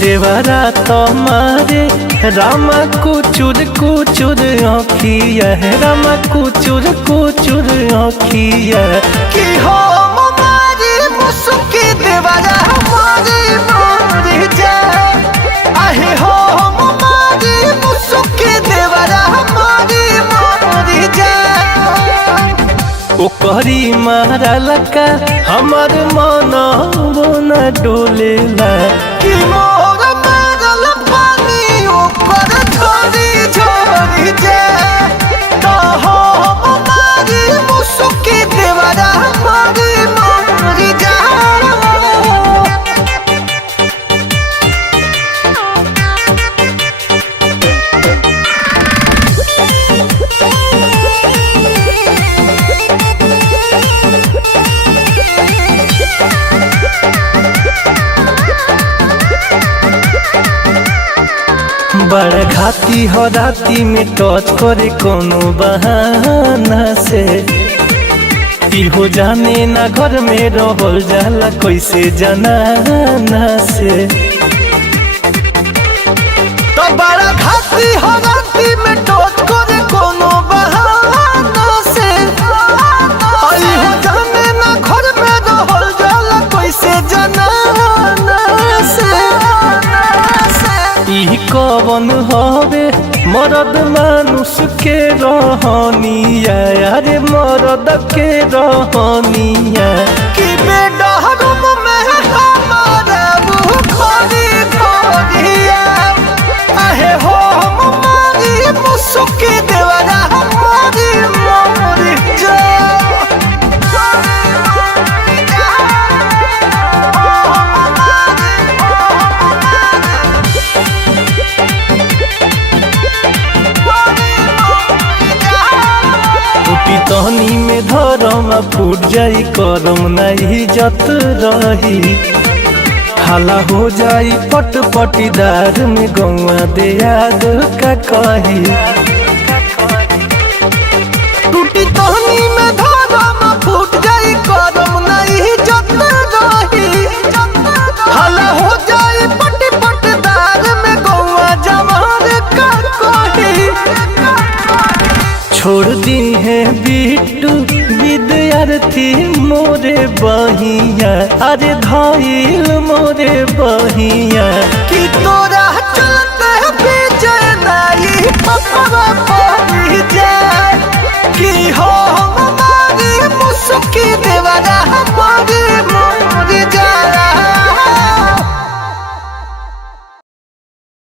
देवरा तुम्हारे रामा कुचुर कुचुर आँखिया है, रामा कुचुर कुचुर आँखिया कि हो हमारी मुसुकी देवरा हमारी मर जाए। आहे हो हमारी मुसुकी देवरा हमारी मर जाए। ओकरी मारा लका हमार मन न डोलेला कि मोर मारल पानी ऊपर झोरी झोरी जाए। तो हो हमारी मुसुकी देवरा हमारी मर जाए। बड़ घाती हो राती में टच करे कोनो बहाना से, इहो जाने ना घर में रहल जाला कैसे जनाना से। तो बड़ा घाटी हो राती में टच करे कोनो बहाना से, इहो जाने ना घर में रहल जाला कैसे जनाना से। ई कवन हवे मरद मानुष के रहनिया, अरे मरद के रहनिया कि बेडरूम में हमारा वो खोरी खोरिया। आहे हो हमारी मुसुकी देवरा हमारी मर जाए। तहनी में धरम फूट जाई करम नहीं जत रही, हाला हो जाई पट पटीदार में गौआ दे याद का कही। टूटी तहनी में धरम फूट जाई करम नहीं जत रही, हाला हो जाई पटी पटदार में गौआ जवार का कही। छोड़ दी है बिट्टू विद्यार्थी मोरे बहिया, अरे धाइल मोरे बहिया कि तोरा चलते बीजे नहीं पपवा पड़ी जाए। कि हो हमारी मुसुकी देवरा